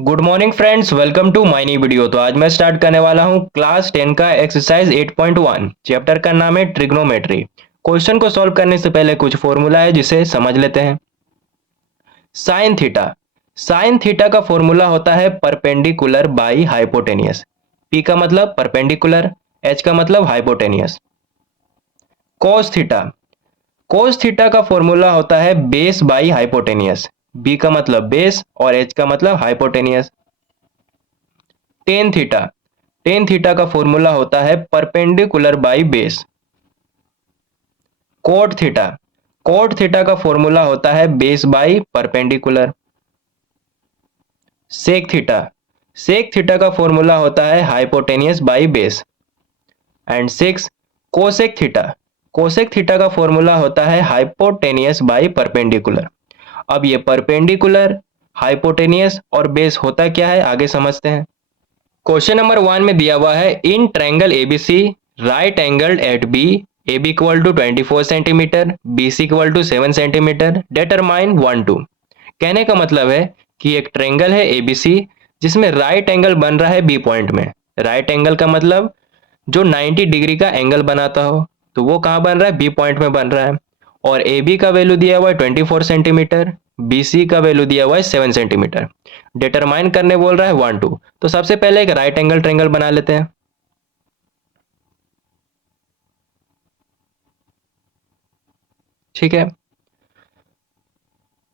Good morning friends, welcome to my new video. तो आज मैं स्टार्ट करने वाला हूं क्लास 10 का एक्सरसाइज 8.1। चैप्टर का नाम है ट्रिग्नोमेट्री। क्वेश्चन को सॉल्व करने से पहले कुछ फॉर्मूला है जिसे समझ लेते हैं। Sine theta. साइन थीटा का फॉर्मूला होता है परपेंडिकुलर बाई हाइपोटेनियस। पी का मतलब परपेंडिकुलर, एच का मतलब hypotenuse. Cos theta. Cos theta का फॉर्मूला होता है बेस बाई हाइपोटेनियस। बी का मतलब बेस और एच का मतलब hypotenuse. Tan theta. Tan theta का फॉर्मूला होता है perpendicular by base. Cot theta. Cot theta का फॉर्मूला होता है base by perpendicular. Sec theta. Sec theta का फॉर्मूला होता है hypotenuse by base. And six, cosec theta. Cosec theta का फॉर्मूला होता है हाइपोटेनियस बाई परपेंडिकुलर। अब ये परपेंडिकुलर, हाइपोटेनियस और बेस होता क्या है आगे समझते हैं। क्वेश्चन नंबर 1 में दिया हुआ है in triangle ABC right angled at B, A B equal to 24 centimetre, B C equal to 7 centimetre, determine 1 2। कहने का मतलब है कि एक ट्रायंगल है एबीसी जिसमें राइट एंगल बन रहा है बी पॉइंट में। राइट एंगल का मतलब जो 90 डिग्री का एंगल बनाता हो, तो वो कहाँ बन रहा है? बी पॉइंट में बन रहा है। और ए बी का वैल्यू दिया हुआ है 24 सेंटीमीटर, बी सी का वैल्यू दिया हुआ है 7 सेंटीमीटर। डिटरमाइन करने बोल रहा है 1 2। तो सबसे पहले एक राइट एंगल ट्रायंगल बना लेते हैं। ठीक है,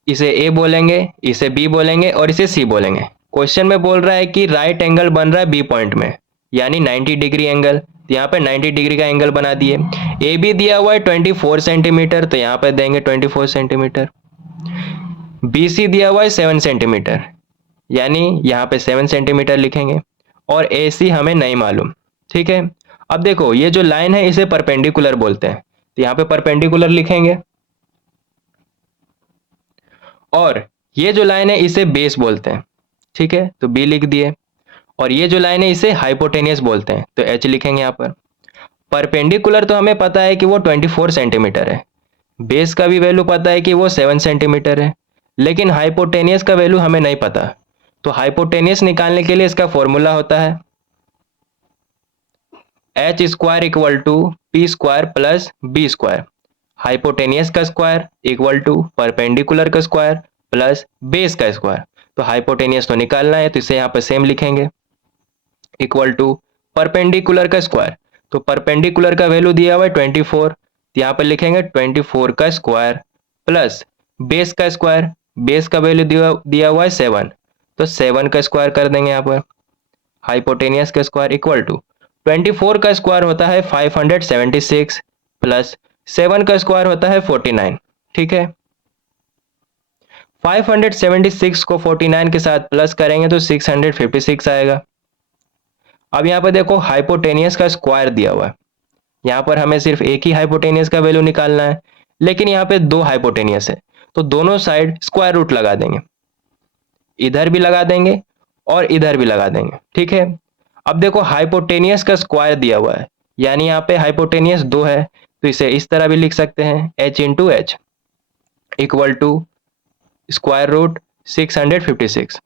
इसे ए बोलेंगे, इसे बी बोलेंगे और इसे सी बोलेंगे। क्वेश्चन में बोल रहा है कि राइट एंगल बन रहा है बी पॉइंट में, यानी 90 डिग्री एंगल। तो यहाँ पे 90 डिग्री का एंगल बना दिए। ए बी दिया हुआ है 24 सेंटीमीटर, तो यहाँ पे देंगे 24 सेंटीमीटर। बी सी दिया हुआ है 7 सेंटीमीटर, यानी यहाँ पे 7 सेंटीमीटर लिखेंगे। और ए सी हमें नहीं मालूम। ठीक है, अब देखो ये जो लाइन है इसे परपेंडिकुलर बोलते हैं, तो यहाँ पे परपेंडिकुलर लिखेंगे। और ये जो लाइन है इसे बेस बोलते हैं। ठीक है, तो बी लिख दिए। और ये जो लाइन है इसे हाइपोटेनियस बोलते हैं, तो एच लिखेंगे यहाँ पर। परपेंडिकुलर तो हमें पता है कि वो 24 सेंटीमीटर है। बेस का भी वैल्यू पता है कि वो 7 सेंटीमीटर है। लेकिन हाइपोटेनियस का वैल्यू हमें नहीं पता। तो हाइपोटेनियस निकालने के लिए इसका फॉर्मूला होता है H square equal to P square plus B square. Hypotenuse का स्क्वायर इक्वल टू परपेंडिकुलर का स्क्वायर प्लस बेस का स्क्वायर। तो हाइपोटेनियस तो निकालना है, तो इसे यहाँ पर सेम लिखेंगे, इक्वल टू परपेंडिकुलर का स्क्वायर। तो परपेंडिकुलर का वैल्यू दिया हुआ है 24, तो यहाँ पर लिखेंगे 24 का स्क्वायर प्लस बेस का स्क्वायर। बेस का वैल्यू दिया हुआ है 7, तो 7 का स्क्वायर कर देंगे यहाँ पर। हाइपोटेनियस का स्क्वायर इक्वल टू 24 का स्क्वायर होता है 576 प्लस 7 का स्क्वायर होता है 49। ठीक है, 576 को 49 के साथ प्लस करेंगे तो 656 आएगा। अब यहाँ पर देखो हाइपोटेनियस का स्क्वायर दिया हुआ है, यहाँ पर हमें सिर्फ एक ही हाइपोटेनियस का वैल्यू निकालना है। लेकिन यहाँ पे दो हाइपोटेनियस है, तो दोनों साइड स्क्वायर रूट लगा देंगे। इधर भी लगा देंगे और इधर भी लगा देंगे। ठीक है, अब देखो हाइपोटेनियस का स्क्वायर दिया हुआ है, यानी यहाँ पे हाइपोटेनियस 2 है, तो इसे इस तरह भी लिख सकते हैं h into H equal to square root 656।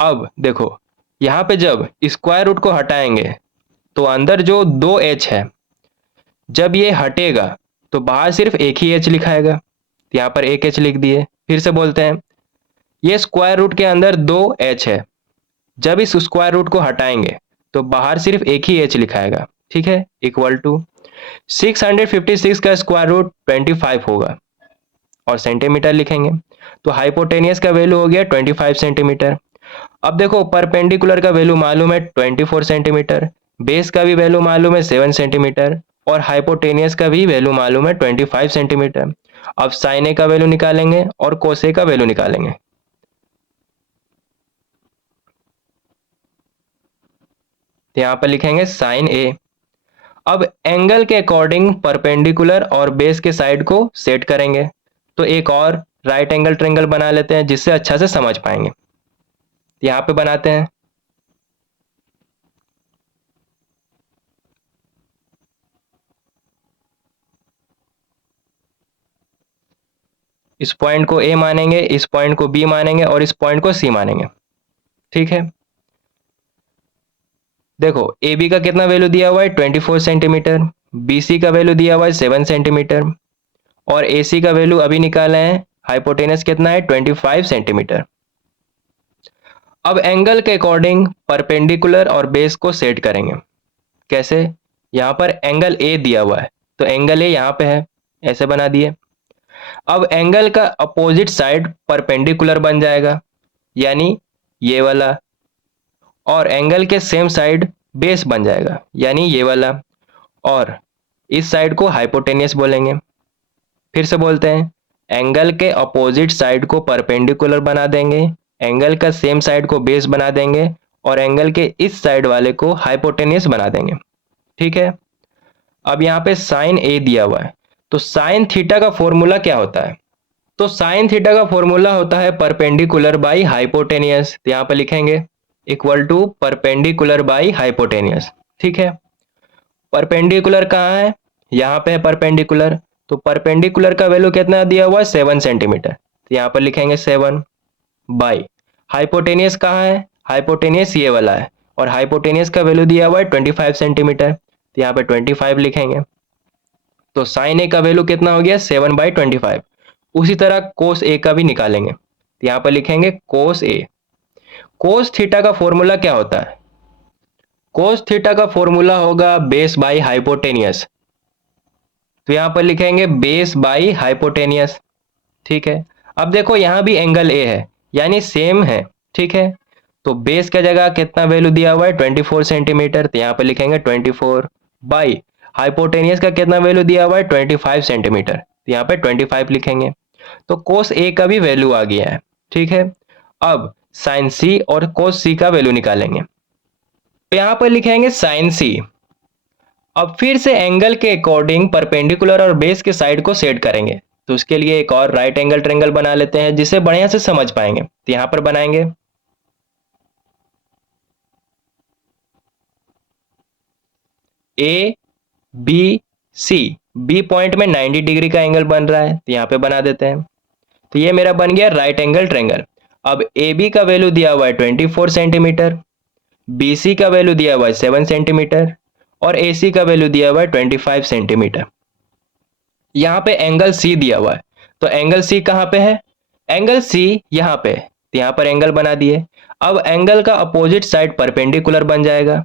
अब देखो यहाँ पे जब स्क्वायर रूट को हटाएंगे तो अंदर जो 2h है, जब ये हटेगा तो बाहर सिर्फ एक ही h लिखाएगा। यहाँ पर एक h लिख दिए। फिर से बोलते हैं, ये स्क्वायर रूट के अंदर 2h है, जब इस स्क्वायर रूट को हटाएंगे तो बाहर सिर्फ एक ही h लिखाएगा। ठीक है, इक्वल टू 656 का स्क्वायर रूट 25 होगा और सेंटीमीटर लिखेंगे। तो हाइपोटेनियस का वैल्यू हो गया 25 सेंटीमीटर। अब देखो परपेंडिकुलर का वैल्यू मालूम है 24 सेंटीमीटर, बेस का भी वैल्यू मालूम है 7 सेंटीमीटर और हाइपोटेनियस का भी वैल्यू मालूम है 25 सेंटीमीटर। अब साइन ए का वैल्यू निकालेंगे और कोस ए का वैल्यू निकालेंगे। तो यहाँ पर लिखेंगे साइन ए। अब एंगल के अकॉर्डिंग परपेंडिकुलर और बेस के साइड को सेट करेंगे। तो एक और राइट एंगल ट्रायंगल बना लेते हैं जिससे अच्छा से समझ पाएंगे। यहाँ पे बनाते हैं। इस पॉइंट को ए मानेंगे, इस पॉइंट को बी मानेंगे और इस पॉइंट को सी मानेंगे। ठीक है, देखो ए बी का कितना वैल्यू दिया हुआ है 24 सेंटीमीटर, बी सी का वैल्यू दिया हुआ है 7 सेंटीमीटर और ए सी का वैल्यू अभी निकाला है, हाइपोटेनस कितना है 25 सेंटीमीटर। अब एंगल के अकॉर्डिंग परपेंडिकुलर और बेस को सेट करेंगे। कैसे? यहाँ पर एंगल ए दिया हुआ है तो एंगल ए यहाँ पे है, ऐसे बना दिए। अब एंगल का अपोजिट साइड परपेंडिकुलर बन जाएगा, यानी ये वाला, और एंगल के सेम साइड बेस बन जाएगा, यानी ये वाला, और इस साइड को हाइपोटेनियस बोलेंगे। फिर से बोलते हैं, एंगल के अपोजिट साइड को परपेंडिकुलर बना देंगे, एंगल का सेम साइड को बेस बना देंगे और एंगल के इस साइड वाले को हाइपोटेनियस बना देंगे। ठीक है, अब यहाँ पे साइन ए दिया हुआ है तो साइन थीटा का फॉर्मूला क्या होता है? तो साइन थीटा का फॉर्मूला होता है परपेंडिकुलर बाई हाइपोटेनियस, तो यहाँ पे लिखेंगे equal to perpendicular by hypotenuse. ठीक है, परपेंडिकुलर कहाँ है? यहाँ पे है परपेंडिकुलर, तो परपेंडिकुलर का वैल्यू कितना दिया हुआ है 7 सेंटीमीटर, तो यहाँ पर लिखेंगे 7 बाई हाइपोटेनियस कहाँ है? हाइपोटेनियस ये वाला है और हाइपोटेनियस का वैल्यू दिया हुआ है 25 सेंटीमीटर, तो यहाँ पे 25 लिखेंगे। तो साइन ए का वैल्यू कितना हो गया 7/25। उसी तरह कोस ए का भी निकालेंगे, तो यहाँ पर लिखेंगे कोस ए। कोस थीटा का फॉर्मूला क्या होता है? कोस थीटा का फॉर्मूला होगा बेस बाई हाइपोटेनियस, तो यहां पर लिखेंगे बेस बाई हाइपोटेनियस। ठीक है, अब देखो यहां भी एंगल ए है यानी सेम है। ठीक है, तो बेस का जगह कितना वैल्यू दिया हुआ है 24 सेंटीमीटर, तो यहां पर लिखेंगे 24 बाई हाइपोटेनियस का कितना वैल्यू दिया हुआ है 25 सेंटीमीटर, तो यहाँ पे 25 लिखेंगे। तो कोस ए का भी वैल्यू आ गया है। ठीक है, अब साइन सी और कोस सी का वैल्यू निकालेंगे, तो यहां पर लिखेंगे साइन सी। अब फिर से एंगल के अकॉर्डिंग परपेंडिकुलर और बेस के साइड को सेट करेंगे, तो उसके लिए एक और राइट एंगल ट्रायंगल बना लेते हैं जिसे बढ़िया से समझ पाएंगे। तो यहां पर बनाएंगे A B C, B point में 90 डिग्री का एंगल बन रहा है, तो यहां पे बना देते हैं। तो ये मेरा बन गया राइट एंगल ट्रायंगल। अब ए बी का वैल्यू दिया हुआ है 24 सेंटीमीटर, बी सी का वैल्यू दिया हुआ है 7 सेंटीमीटर और ए सी का वैल्यू दिया हुआ है 25 सेंटीमीटर। यहाँ पे एंगल सी दिया हुआ है, तो एंगल सी कहाँ पे है? एंगल सी यहाँ पे, तो यहाँ पर एंगल बना दिए। अब एंगल का अपोजिट साइड परपेंडिकुलर बन जाएगा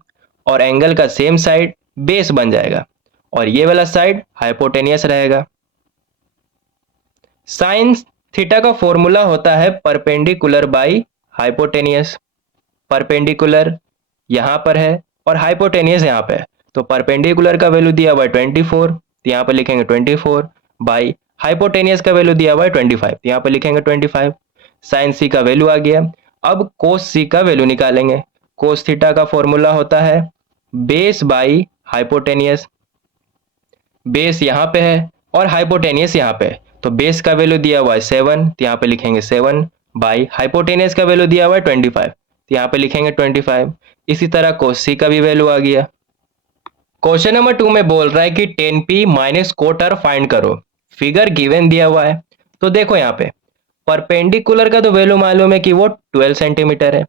और एंगल का सेम साइड बेस बन जाएगा और ये वाला साइड हाइपोटेनियस रहेगा। साइन थीटा का फॉर्मूला होता है परपेंडिकुलर बाई हाइपोटेनियस। परपेंडिकुलर यहाँ पर है और हाइपोटेनियस यहाँ पे है, तो परपेंडिकुलर का वैल्यू दिया हुआ है 24, तो यहाँ पर लिखेंगे 24 बाई हाइपोटेनियस का वैल्यू दिया हुआ है 25, तो यहाँ पर लिखेंगे 25। साइन सी का वैल्यू आ गया। अब कोस सी का वैल्यू निकालेंगे। कोस थीटा का फॉर्मूला होता है बेस बाई हाइपोटेनियस। बेस यहाँ पे है और हाइपोटेनियस यहाँ पे है, तो बेस का वैल्यू दिया हुआ है 7, तो यहाँ पे लिखेंगे 7 बाई हाइपोटेनियस का वैल्यू दिया हुआ है 25, तो यहाँ पे लिखेंगे 25। इसी तरह कोस सी का भी वैल्यू आ गया। क्वेश्चन नंबर 2 में बोल रहा है कि 10p माइनस कोटर फाइंड करो, फिगर गिवन दिया हुआ है। तो देखो यहाँ पे परपेंडिकुलर का तो वैल्यू मालूम है कि वो 12 सेंटीमीटर है,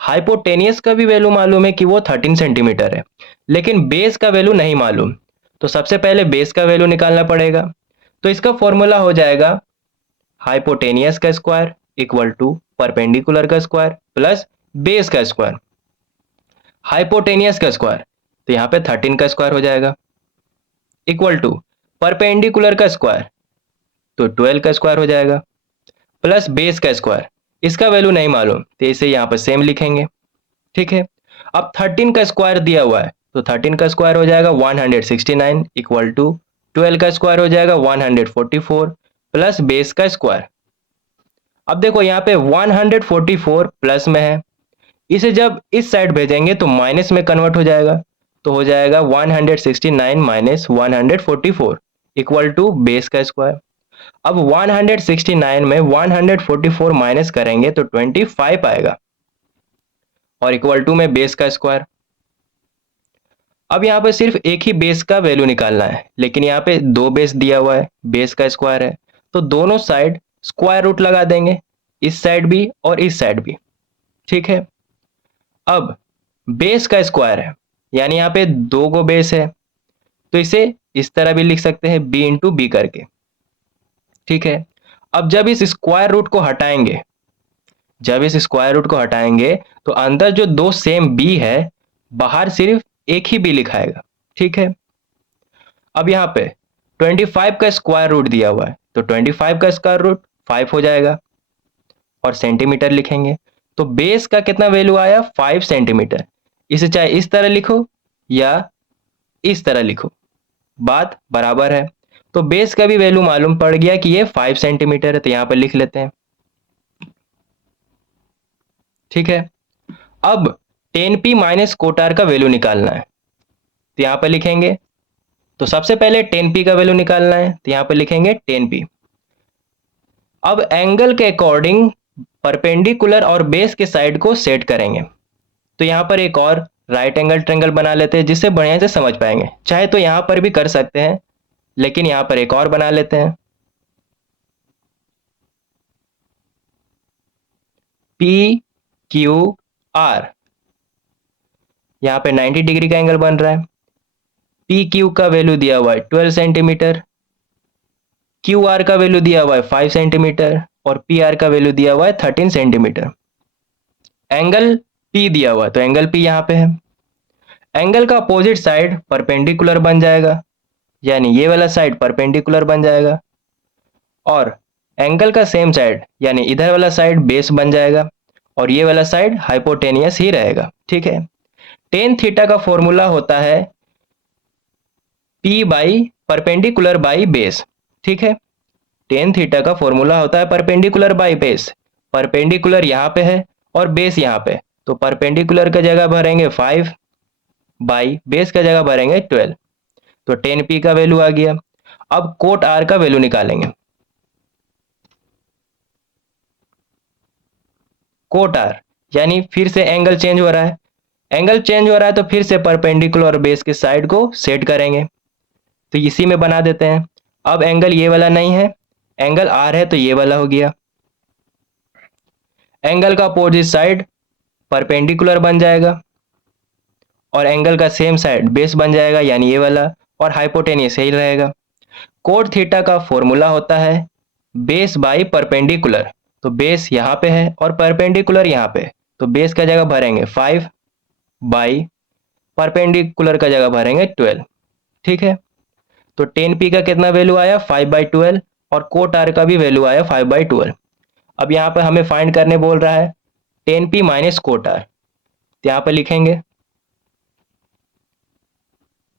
हाइपोटेनियस का भी वैल्यू मालूम है कि वो 13 सेंटीमीटर है, लेकिन बेस का वैल्यू नहीं मालूम। तो सबसे पहले बेस का वैल्यू निकालना पड़ेगा। तो इसका फॉर्मूला हो जाएगा हाइपोटेनियस का स्क्वायर इक्वल टू परपेंडिकुलर का स्क्वायर प्लस बेस का स्क्वायर। हाइपोटेनियस का स्क्वायर, तो यहाँ पे 13 का स्क्वायर हो जाएगा इक्वल टू परपेंडिकुलर का स्क्वायर, तो 12 का स्क्वायर हो जाएगा प्लस बेस का स्क्वायर। इसका वैल्यू नहीं मालूम तो इसे यहाँ पर सेम लिखेंगे। ठीक है, अब 13 का स्क्वायर दिया हुआ है, तो 13 का स्क्वायर हो जाएगा 169 इक्वल टू 12 का स्क्वायर हो जाएगा 144 प्लस बेस का स्क्वायर। अब देखो यहाँ पे 144 प्लस में है, इसे जब इस साइड भेजेंगे तो माइनस में कन्वर्ट हो जाएगा, तो हो जाएगा 169 माइनस 144 इक्वल टू बेस का स्क्वायर। अब 169 में 144 माइनस करेंगे तो 25 आएगा और इक्वल टू में बेस का स्क्वायर। अब यहाँ पे सिर्फ एक ही बेस का वैल्यू निकालना है, लेकिन यहाँ पे दो बेस दिया हुआ है, बेस का स्क्वायर है, तो दोनों साइड स्क्वायर रूट लगा देंगे, इस साइड भी और इस साइड भी। ठीक है, अब बेस का स्क्वायर है, यानी यहाँ पे 2 को बेस है, तो इसे इस तरह भी लिख सकते हैं b इंटू बी करके। ठीक है, अब जब इस स्क्वायर रूट को हटाएंगे, तो अंदर जो 2 सेम b है, बाहर सिर्फ एक ही b लिखाएगा। ठीक है, अब यहाँ पे 25 का स्क्वायर रूट दिया हुआ है, तो 25 का स्क्वायर रूट 5 हो जाएगा और सेंटीमीटर लिखेंगे। तो बेस का कितना वैल्यू आया, 5 सेंटीमीटर। इसे चाहे इस तरह लिखो या इस तरह लिखो, बात बराबर है। तो बेस का भी वैल्यू मालूम पड़ गया कि ये 5 सेंटीमीटर है, तो यहां पर लिख लेते हैं। ठीक है, अब 10p माइनस कोटार का वैल्यू निकालना है, तो यहां पर लिखेंगे, तो सबसे पहले 10p का वैल्यू निकालना है, तो यहां पर लिखेंगे 10p। अब एंगल के अकॉर्डिंग परपेंडिकुलर और बेस के साइड को सेट करेंगे। तो यहां पर एक और राइट एंगल ट्रायंगल बना लेते हैं, जिससे बढ़िया से समझ पाएंगे। चाहे तो यहां पर भी कर सकते हैं, लेकिन यहां पर एक और बना लेते हैं। पी क्यू आर, यहां पे 90 डिग्री का एंगल बन रहा है। पी क्यू का वैल्यू दिया हुआ है 12 सेंटीमीटर, क्यू आर का वैल्यू दिया हुआ है 5 सेंटीमीटर और पी आर का वैल्यू दिया हुआ है 13 सेंटीमीटर। एंगल पी दिया हुआ है, तो एंगल पी यहां पे है। एंगल का अपोजिट साइड परपेंडिकुलर बन जाएगा, यानी ये वाला साइड परपेंडिकुलर बन जाएगा, और एंगल का सेम साइड यानी इधर वाला साइड बेस बन जाएगा, और ये वाला साइड हाइपोटेनियस ही रहेगा। ठीक है, टेन थीटा का फॉर्मूला होता है P by perpendicular by base. ठीक है, टेन थीटा का फॉर्मूला होता है परपेंडिकुलर बाई बेस। परपेंडिकुलर यहाँ पे है और बेस यहाँ पे, तो परपेंडिकुलर का जगह भरेंगे 5 बाई बेस का जगह भरेंगे 12, तो 10p का वैल्यू आ गया। अब कोट आर का वैल्यू निकालेंगे। कोट आर यानी फिर से एंगल चेंज हो रहा है, तो फिर से परपेंडिकुलर और बेस के साइड को सेट करेंगे, तो इसी में बना देते हैं। अब एंगल ये वाला नहीं है, एंगल आर है, तो ये वाला हो गया। एंगल का अपोजिट साइड परपेंडिकुलर बन जाएगा और एंगल का सेम साइड बेस बन जाएगा, यानी ये वाला, और हाइपोटेनियस यही रहेगा। कोट थीटा का फॉर्मूला होता है बेस बाई परपेंडिकुलर, तो बेस यहाँ पे है और परपेंडिकुलर यहाँ पे, तो बेस का जगह भरेंगे 5 बाई परपेंडिकुलर का जगह भरेंगे 12। ठीक है, तो 10p का कितना वैल्यू आया, 5/12, और कोट आर का भी वैल्यू आया 5/12। अब यहाँ पर हमें फाइंड करने बोल रहा है 10p माइनस कोट आर, तो यहाँ पर लिखेंगे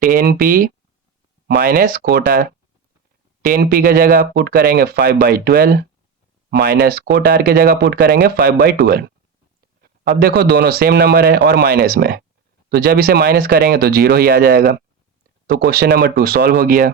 10p minus cot are. 10p का जगह पुट करेंगे 5/12 माइनस कोट आर के जगह पुट करेंगे 5/12। अब देखो दोनों सेम नंबर है और माइनस में, तो जब इसे माइनस करेंगे तो 0 ही आ जाएगा। तो क्वेश्चन नंबर 2 सॉल्व हो गया।